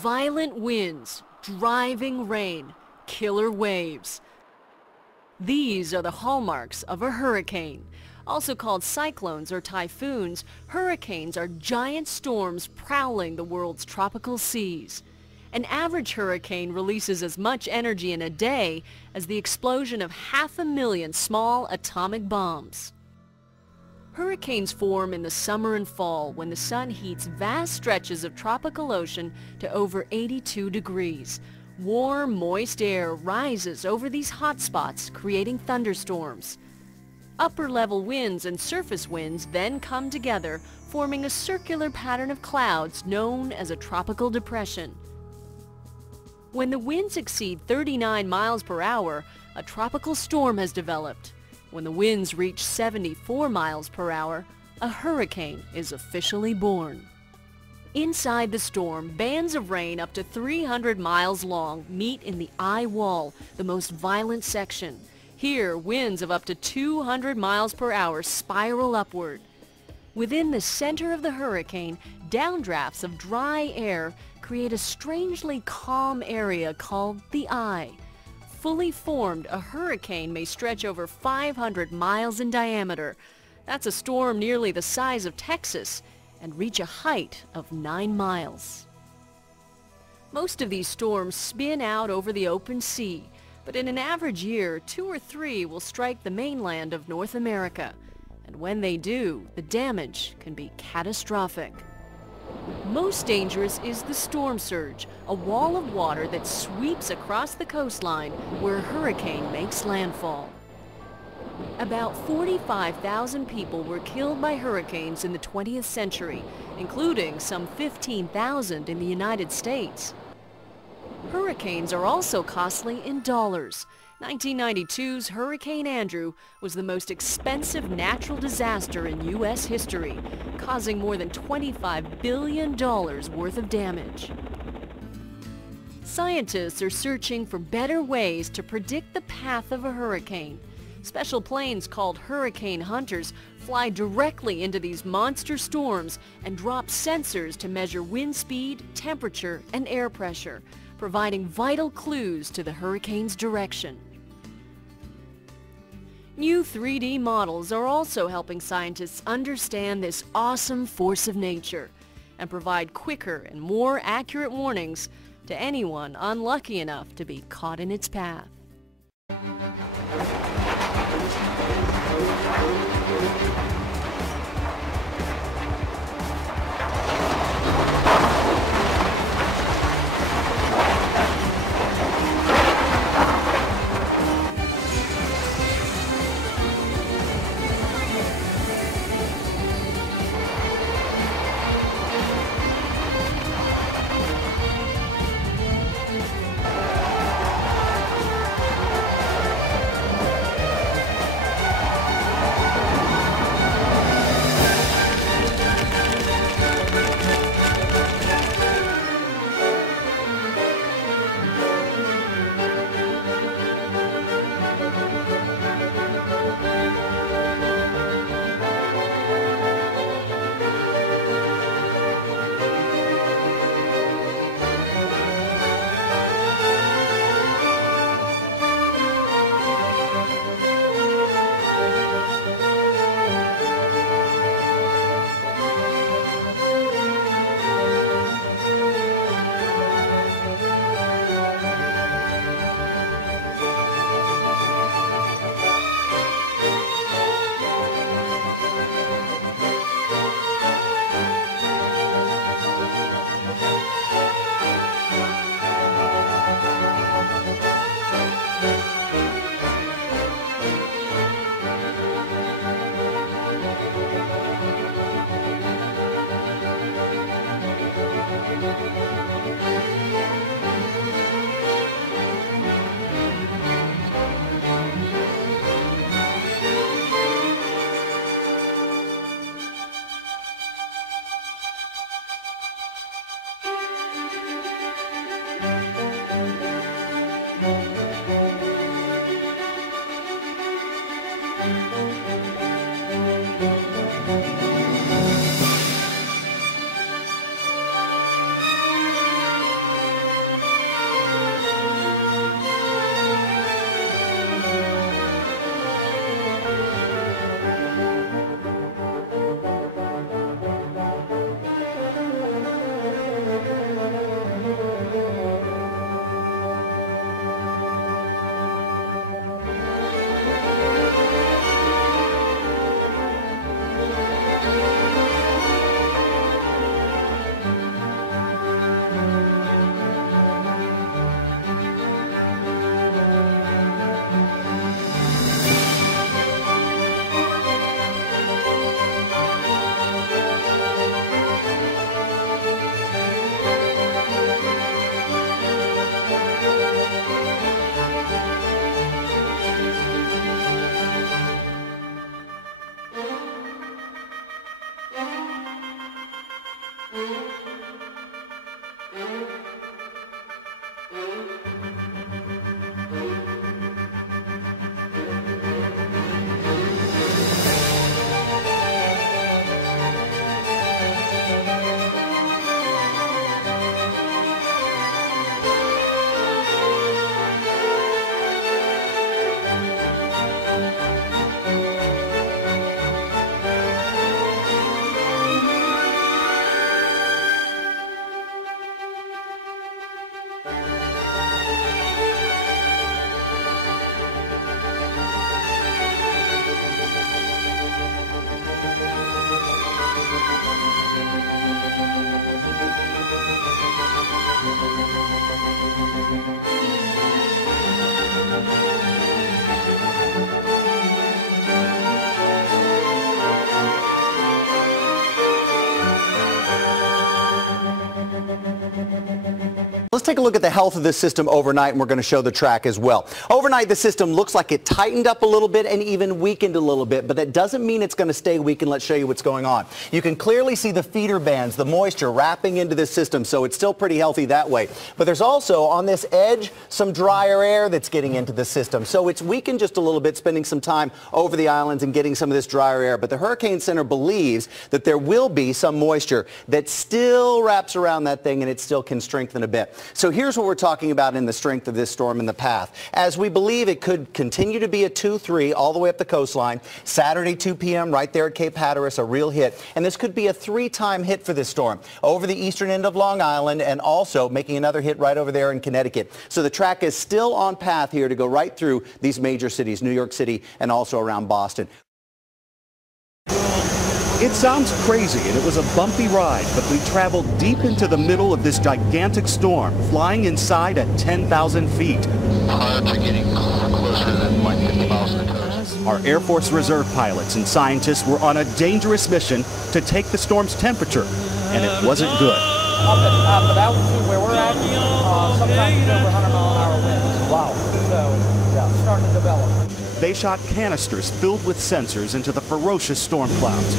Violent winds, driving rain, killer waves. These are the hallmarks of a hurricane. Also called cyclones or typhoons, hurricanes are giant storms prowling the world's tropical seas. An average hurricane releases as much energy in a day as the explosion of 500,000 small atomic bombs. Hurricanes form in the summer and fall when the sun heats vast stretches of tropical ocean to over 82 degrees. Warm, moist air rises over these hot spots, creating thunderstorms. Upper-level winds and surface winds then come together, forming a circular pattern of clouds known as a tropical depression. When the winds exceed 39 miles per hour, a tropical storm has developed. When the winds reach 74 miles per hour, a hurricane is officially born. Inside the storm, bands of rain up to 300 miles long meet in the eye wall, the most violent section. Here, winds of up to 200 miles per hour spiral upward. Within the center of the hurricane, downdrafts of dry air create a strangely calm area called the eye. Fully formed, a hurricane may stretch over 500 miles in diameter. That's a storm nearly the size of Texas and reach a height of 9 miles. Most of these storms spin out over the open sea, but in an average year, 2 or 3 will strike the mainland of North America. And when they do, the damage can be catastrophic. Most dangerous is the storm surge, a wall of water that sweeps across the coastline where a hurricane makes landfall. About 45,000 people were killed by hurricanes in the 20th century, including some 15,000 in the United States. Hurricanes are also costly in dollars. 1992's Hurricane Andrew was the most expensive natural disaster in U.S. history, causing more than $25 billion worth of damage. Scientists are searching for better ways to predict the path of a hurricane. Special planes called hurricane hunters fly directly into these monster storms and drop sensors to measure wind speed, temperature, and air pressure, providing vital clues to the hurricane's direction. New 3D models are also helping scientists understand this awesome force of nature and provide quicker and more accurate warnings to anyone unlucky enough to be caught in its path. take a look at the health of this system overnight, and we're going to show the track as well. Overnight, the system looks like it tightened up a little bit and even weakened a little bit, but that doesn't mean it's going to stay weak, and let's show you what's going on. You can clearly see the feeder bands, the moisture wrapping into this system, so it's still pretty healthy that way. But there's also, on this edge, some drier air that's getting into the system. So it's weakened just a little bit, spending some time over the islands and getting some of this drier air. But the Hurricane Center believes that there will be some moisture that still wraps around that thing, and it still can strengthen a bit. So here's what we're talking about in the strength of this storm and the path. As we believe it could continue to be a 2-3 all the way up the coastline. Saturday 2 p.m. right there at Cape Hatteras, a real hit. And this could be a 3-time hit for this storm over the eastern end of Long Island, and also making another hit right over there in Connecticut. So the track is still on path here to go right through these major cities, New York City and also around Boston. It sounds crazy, and it was a bumpy ride, but we traveled deep into the middle of this gigantic storm, flying inside at 10,000 feet. Pilots are getting closer than 50 miles an hour. Our Air Force Reserve pilots and scientists were on a dangerous mission to take the storm's temperature, and it wasn't good. Up at altitude where we're at, sometimes over 100 mile an hour winds. Wow. So, yeah, it's starting to develop. They shot canisters filled with sensors into the ferocious storm clouds.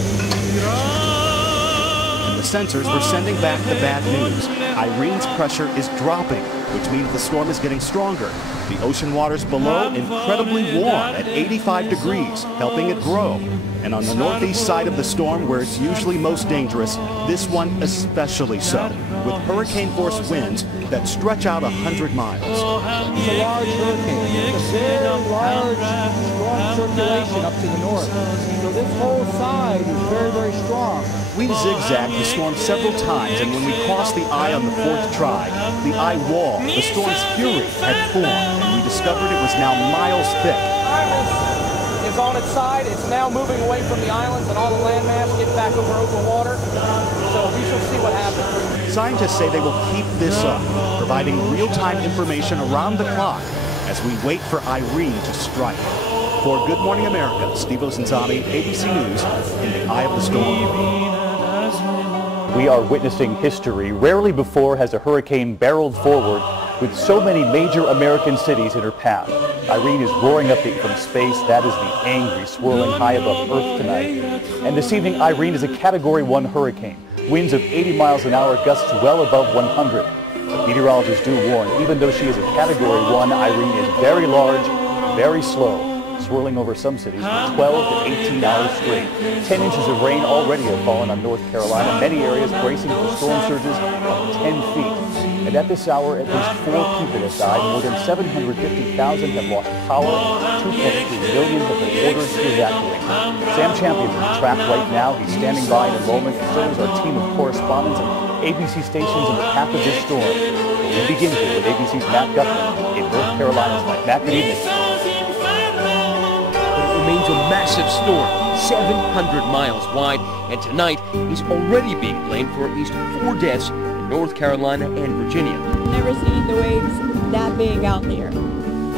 And the sensors were sending back the bad news. Irene's pressure is dropping, which means the storm is getting stronger. The ocean waters below incredibly warm at 85 degrees, helping it grow. And on the northeast side of the storm, where it's usually most dangerous, this one especially so, with hurricane-force winds that stretch out 100 miles. It's a large hurricane. It's a very large, strong circulation up to the north. So this whole side is very, very strong. We zigzagged the storm several times, and when we crossed the eye on the fourth try, the eye wall, the storm's fury had formed, and we discovered it was now miles thick. Is on its side. It's now moving away from the islands, and all the landmass gets back over open water. So we shall see what happens. Scientists say they will keep this up, providing real-time information around the clock as we wait for Irene to strike. For Good Morning America, Steve ENTEZAMI, ABC News, in the eye of the storm. We are witnessing history. Rarely before has a hurricane barreled forward with so many major American cities in her path. Irene is roaring up from space. That is the angry, swirling high above Earth tonight. And this evening, Irene is a Category 1 hurricane. Winds of 80 miles an hour, gusts well above 100. But meteorologists do warn, even though she is a Category 1, Irene is very large, very slow, swirling over some cities for 12 to 18 hours straight. 10 inches of rain already have fallen on North Carolina, many areas bracing for storm surges of 10 feet. And at this hour, at least 4 people have died, more than 750,000 have lost power, 2.3 million have been ordered to evacuate. Sam Champion's on the track right now. He's standing by in a moment, and so is our team of correspondents and ABC stations in the path of this storm. We begin here with ABC's Matt Gutman in North Carolina's night. Matt, good evening. Remains a massive storm, 700 miles wide, and tonight he's already being blamed for at least 4 deaths in North Carolina and Virginia. Never seen the waves that big out there.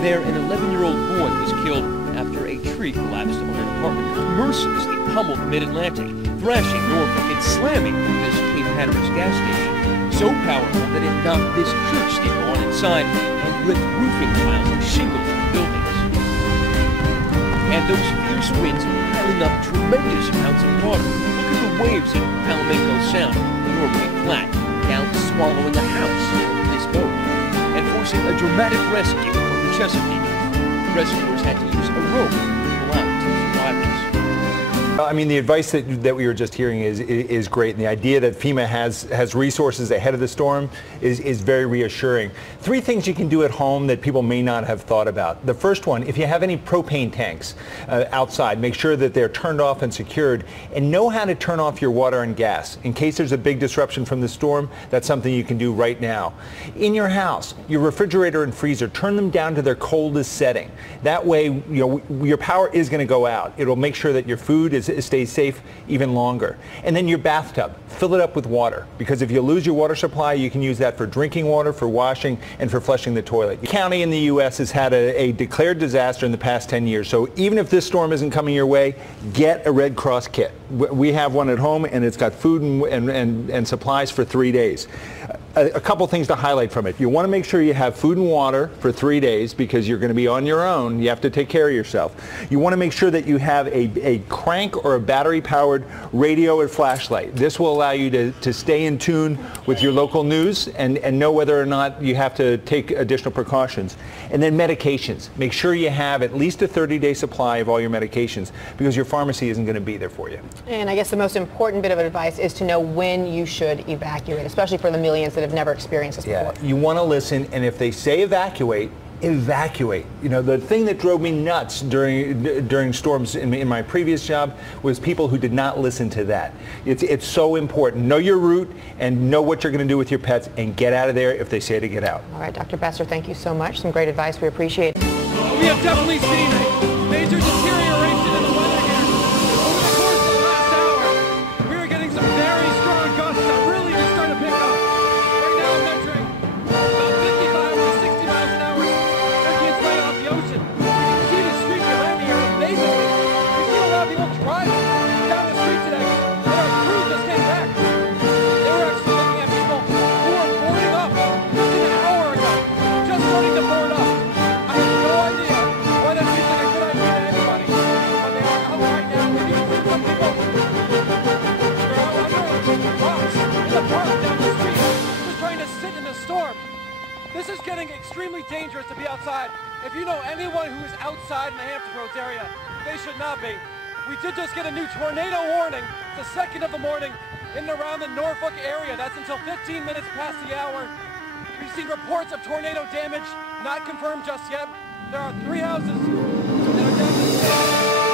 There, an 11-year-old boy was killed after a tree collapsed on an apartment, mercilessly pummeled mid-Atlantic, thrashing Norfolk and slamming this Cape Hatteras gas station. So powerful that it knocked this church steeple on its side and ripped roofing tiles and shingles from buildings. And those fierce winds piling up tremendous amounts of water. Look at the waves in Palomino Sound, normally flat, now swallowing a house in this boat, and forcing a dramatic rescue from the Chesapeake. Rescuers had to use a rope to pull out 2 survivors. I mean, the advice that we were just hearing is great, and the idea that FEMA has resources ahead of the storm is very reassuring. 3 things you can do at home that people may not have thought about. The first one, if you have any propane tanks outside, make sure that they're turned off and secured, and know how to turn off your water and gas. In case there's a big disruption from the storm, that's something you can do right now. In your house, your refrigerator and freezer, turn them down to their coldest setting. That way, your power is going to go out. It'll make sure that your food stays safe even longer. And then your bathtub, fill it up with water, because if you lose your water supply, you can use that for drinking water, for washing, and for flushing the toilet. The county in the U.S. has had a declared disaster in the past 10 years, so even if this storm isn't coming your way, get a Red Cross kit. We have one at home, and it's got food and supplies for 3 days. a couple things to highlight from it. You want to make sure you have food and water for 3 days because you're going to be on your own. You have to take care of yourself. You want to make sure that you have a crank or a battery-powered radio or flashlight. This will allow you to stay in tune with your local news and know whether or not you have to take additional precautions. And then medications. Make sure you have at least a 30-day supply of all your medications because your pharmacy isn't going to be there for you. And I guess the most important bit of advice is to know when you should evacuate, especially for the millions that have never experienced this before. You want to listen, and if they say evacuate, evacuate. You know, the thing that drove me nuts during storms in my previous job was people who did not listen to that. It's so important. Know your route and know what you're going to do with your pets and get out of there if they say to get out. All right, Dr. Besser, thank you so much. Some great advice. We appreciate it. We have definitely seen a major deterioration in the weather here. Over the course of the last hour, we are getting some very strong gusts that really just started to pick up. Right now I'm measuring about 55 to 60 miles an hour, working its way off the ocean. You can see the streets around me here amazingly. We've seen a lot of people driving down the street today, and our crew just came back. They were actually looking at people who were boarding up just an hour ago, just starting to board up. I have no idea why that seems like a good idea to anybody, but they are out right now. Maybe you see some people, they're out under rocks in the park down the street, just trying to sit in the storm. This is getting extremely dangerous to be outside. If you know anyone who is outside in the Hampton Roads area, they should not be. We did just get a new tornado warning. It's the 2nd of the morning in and around the Norfolk area. That's until 15 minutes past the hour. We've seen reports of tornado damage, not confirmed just yet. There are 3 houses that are down the street.